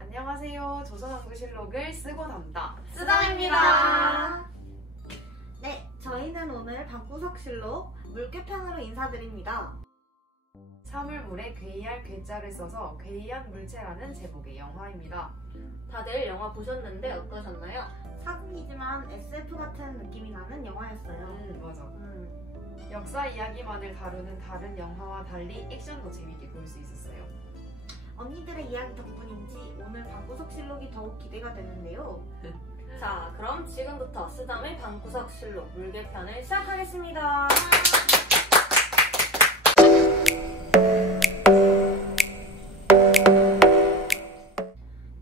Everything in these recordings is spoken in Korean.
안녕하세요. 조선왕조실록을 쓰고 단다 쓰담입니다. 네, 저희는 오늘 방구석실록 물개편으로 인사드립니다. 사물물에 괴이할 괴자를 써서 괴이한 물체라는 제목의 영화입니다. 다들 영화 보셨는데 어떠셨나요? 사극이지만 SF 같은 느낌이 나는 영화였어요. 맞아. 역사 이야기만을 다루는 다른 영화와 달리 액션도 재밌게 볼 수 있었어요. 언니들의 이야기 덕분인지 오늘 방구석실록이 더욱 기대가 되는데요. 자, 그럼 지금부터 쓰담의 방구석실록 물개편을 시작하겠습니다.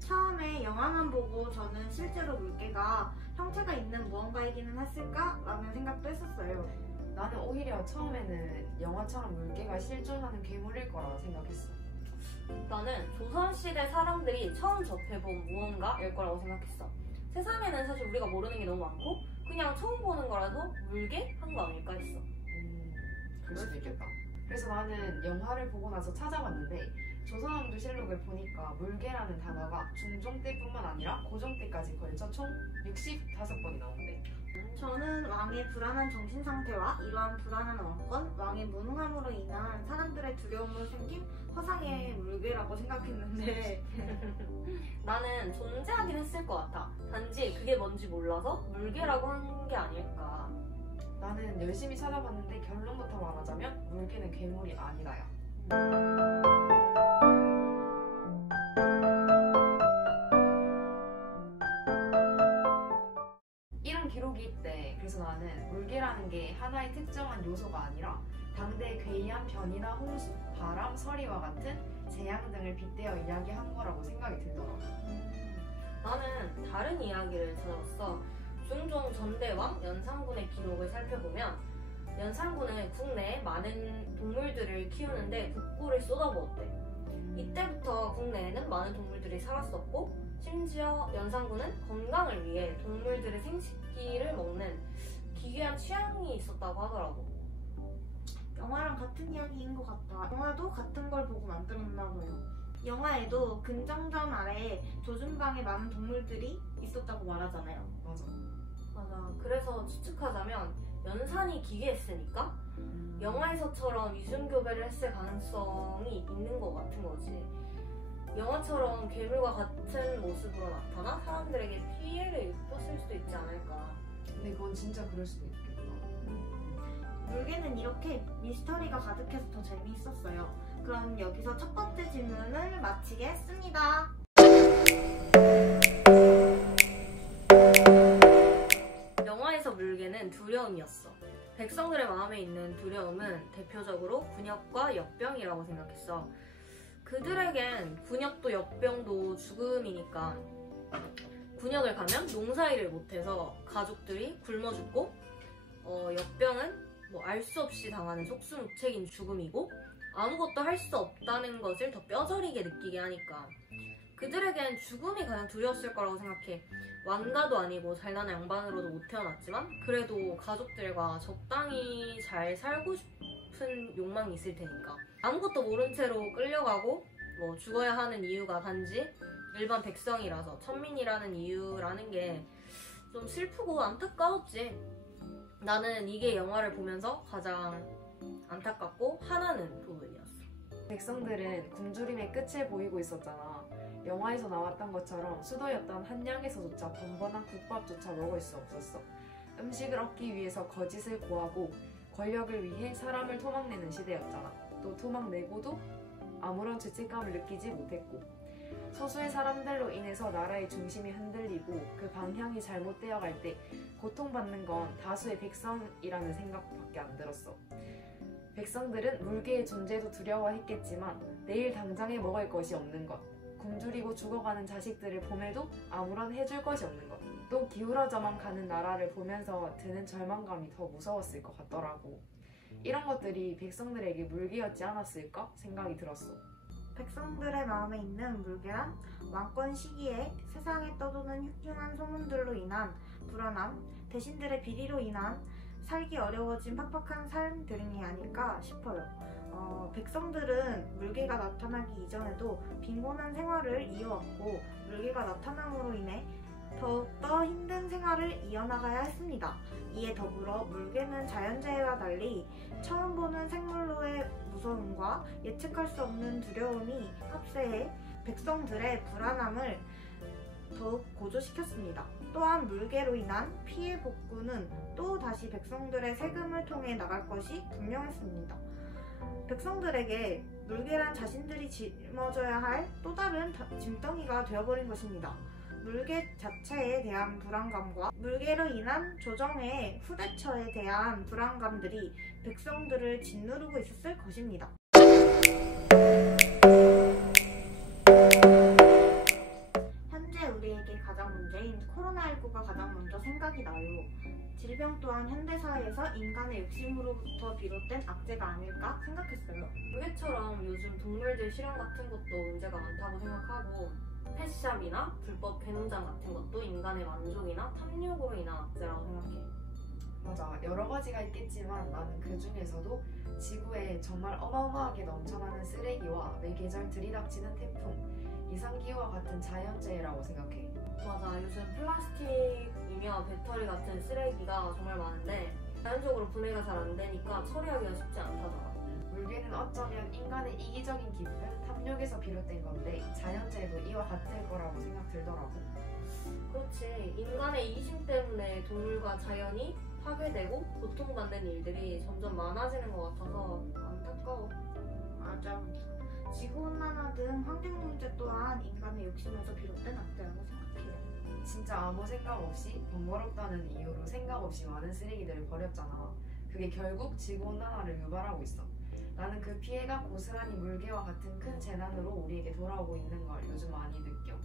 처음에 영화만 보고 저는 실제로 물개가 형체가 있는 무언가이기는 했을까라는 생각도 했었어요. 나는 오히려 처음에는 영화처럼 물개가 실존하는 괴물일 거라 생각했어. 나는 조선시대 사람들이 처음 접해본 무언가일 거라고 생각했어. 세상에는 사실 우리가 모르는 게 너무 많고 그냥 처음 보는 거라서 물개? 한 거 아닐까 했어. 그럴 수도 있겠다. 그래서 나는 영화를 보고 나서 찾아봤는데 조선왕조실록을 보니까 물개라는 단어가 중종 때뿐만 아니라 고종 때까지 걸쳐 총 65번이 나온대. 저는 왕의 불안한 정신상태와 이러한 불안한 왕권, 왕의 무능함으로 인한 사람들의 두려움으로 생긴 허상의 물개라고 생각했는데 나는 존재하긴 했을 것 같아. 단지 그게 뭔지 몰라서 물개라고 한 게 아닐까. 나는 열심히 찾아봤는데 결론부터 말하자면 물개는 괴물이 아니다야. 이런 기록이 있대. 그래서 나는 물개라는 게 하나의 특정한 요소가 아니라 당대의 괴이한 변이나 홍수, 바람, 서리와 같은 재앙 등을 빗대어 이야기한 거라고 생각이 들더라고. 나는 다른 이야기를 찾아봤어. 중종 전대왕 연산군의 기록을 살펴보면 연산군은 국내에 많은 동물들을 키우는데 국고를 쏟아부었대. 이때부터 국내에는 많은 동물들이 살았었고 심지어 연산군은 건강을 위해 동물들의 생식기를 먹는 기괴한 취향이 있었다고 하더라고. 영화랑 같은 이야기인 것 같아. 영화도 같은 걸 보고 만들었나 봐요. 영화에도 근정전 아래에 조준방에 많은 동물들이 있었다고 말하잖아요. 맞아. 그래서 추측하자면 연산이 기괴했으니까 영화에서처럼 이중교배를 했을 가능성이 있는 것 같은 거지. 영화처럼 괴물과 같은 모습으로 나타나 사람들에게 피해를 입혔을 수도 있지 않을까. 근데 그건 진짜 그럴 수도 있겠구나. 물개는 이렇게 미스터리가 가득해서 더 재미있었어요. 그럼 여기서 첫 번째 질문을 마치겠습니다. 영화에서 물개는 두려움이었어. 백성들의 마음에 있는 두려움은 대표적으로 군역과 역병이라고 생각했어. 그들에겐 군역도 역병도 죽음이니까 군역을 가면 농사일을 못해서 가족들이 굶어 죽고 역병은 알 수 없이 당하는 속수무책인 죽음이고 아무것도 할 수 없다는 것을 더 뼈저리게 느끼게 하니까 그들에겐 죽음이 가장 두려웠을 거라고 생각해. 왕가도 아니고 잘나는 양반으로도 못 태어났지만 그래도 가족들과 적당히 잘 살고 싶은 욕망이 있을 테니까 아무것도 모른 채로 끌려가고 죽어야 하는 이유가 단지 일반 백성이라서 천민이라는 이유라는 게 좀 슬프고 안타까웠지. 나는 이게 영화를 보면서 가장 안타깝고 화나는 부분이었어. 백성들은 굶주림의 끝을 보이고 있었잖아. 영화에서 나왔던 것처럼 수도였던 한양에서조차 번번한 국밥조차 먹을 수 없었어. 음식을 얻기 위해서 거짓을 고하고 권력을 위해 사람을 토막내는 시대였잖아. 또 토막내고도 아무런 죄책감을 느끼지 못했고 소수의 사람들로 인해서 나라의 중심이 흔들리고 그 방향이 잘못되어 갈 때 고통받는 건 다수의 백성이라는 생각밖에 안 들었어. 백성들은 물개의 존재도 두려워했겠지만 내일 당장에 먹을 것이 없는 것, 굶주리고 죽어가는 자식들을 봄에도 아무런 해줄 것이 없는 것, 또 기울어져만 가는 나라를 보면서 드는 절망감이 더 무서웠을 것 같더라고. 이런 것들이 백성들에게 물개였지 않았을까 생각이 들었어. 백성들의 마음에 있는 물개란 왕권 시기에 세상에 떠도는 흉흉한 소문들로 인한 불안함, 대신들의 비리로 인한 살기 어려워진 팍팍한 삶들이 아닐까 싶어요. 백성들은 물개가 나타나기 이전에도 빈곤한 생활을 이어왔고 물개가 나타남으로 인해 더욱더 힘든 생활을 이어나가야 했습니다. 이에 더불어 물개는 자연재해와 달리 처음 보는 생물로의 무서움과 예측할 수 없는 두려움이 합세해 백성들의 불안함을 더욱 고조시켰습니다. 또한 물개로 인한 피해 복구는 또 다시 백성들의 세금을 통해 나갈 것이 분명했습니다. 백성들에게 물개란 자신들이 짊어져야 할 또 다른 짐덩이가 되어버린 것입니다. 물개 자체에 대한 불안감과 물개로 인한 조정의 후대처에 대한 불안감들이 백성들을 짓누르고 있었을 것입니다. 현재 우리에게 가장 문제인 코로나19가 가장 먼저 생각이 나요. 질병 또한 현대사회에서 인간의 욕심으로부터 비롯된 악재가 아닐까 생각했어요. 물개처럼 요즘 동물들 실험 같은 것도 문제가 많다고 생각하고 펫샵이나 불법 괴농장 같은 것도 인간의 만족이나 탐욕으로 인한 악재라고 생각해. 맞아. 여러 가지가 있겠지만 나는 그 중에서도 지구에 정말 어마어마하게 넘쳐나는 쓰레기와 매계절 들이닥치는 태풍, 이상기후와 같은 자연재해라고 생각해. 맞아. 요즘 플라스틱이며 배터리 같은 쓰레기가 정말 많은데 자연적으로 분해가 잘 안 되니까 처리하기가 쉽지 않다더라. 물개는 어쩌면 인간의 이기적인 기쁨, 탐욕에서 비롯된 건데 자연재해도 이와 같을 거라고 생각 들더라고. 그렇지. 인간의 이기심 때문에 동물과 자연이 파괴되고 고통받는 일들이 점점 많아지는 것 같아서 안타까워. 맞아. 지구온난화 등 환경 문제 또한 인간의 욕심에서 비롯된 악재라고 생각해요. 진짜 아무 생각 없이 번거롭다는 이유로 생각 없이 많은 쓰레기들을 버렸잖아. 그게 결국 지구온난화를 유발하고 있어. 나는 그 피해가 고스란히 물개와 같은 큰 재난으로 우리에게 돌아오고 있는 걸 요즘 많이 느껴.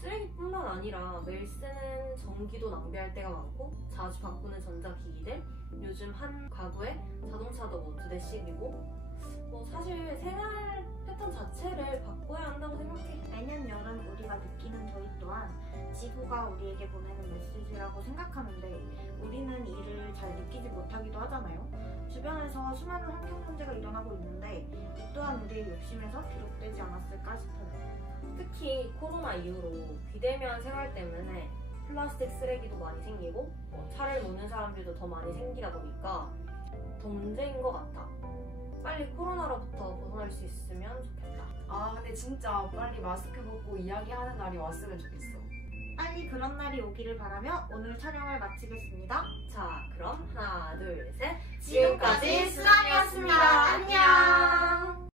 쓰레기뿐만 아니라 매일 쓰는 전기도 낭비할 때가 많고 자주 바꾸는 전자기기들, 요즘 한 가구에 자동차도 뭐 2대씩이고 사실 생활 패턴 자체를 바꿔야 한다고 생각해. 매년 여름 우리가 느끼는 더위 또한 지구가 우리에게 보내는 메시지라고 생각하는데 우리는 이를 잘 느끼지 못하기도 하잖아요. 주변에서 수많은 환경 문제가 일어나고 있는데 이 또한 우리의 욕심에서 비롯되지 않았을까 싶어요. 특히 코로나 이후로 비대면 생활 때문에 플라스틱 쓰레기도 많이 생기고 차를 모는 사람들도 더 많이 생기다 보니까 더 문제인 것 같아. 빨리 코로나로부터 벗어날 수 있으면 좋겠다. 아 근데 진짜 빨리 마스크 벗고 이야기하는 날이 왔으면 좋겠어. 빨리 그런 날이 오기를 바라며 오늘 촬영을 마치겠습니다. 자, 그럼 하나, 둘, 셋. 지금까지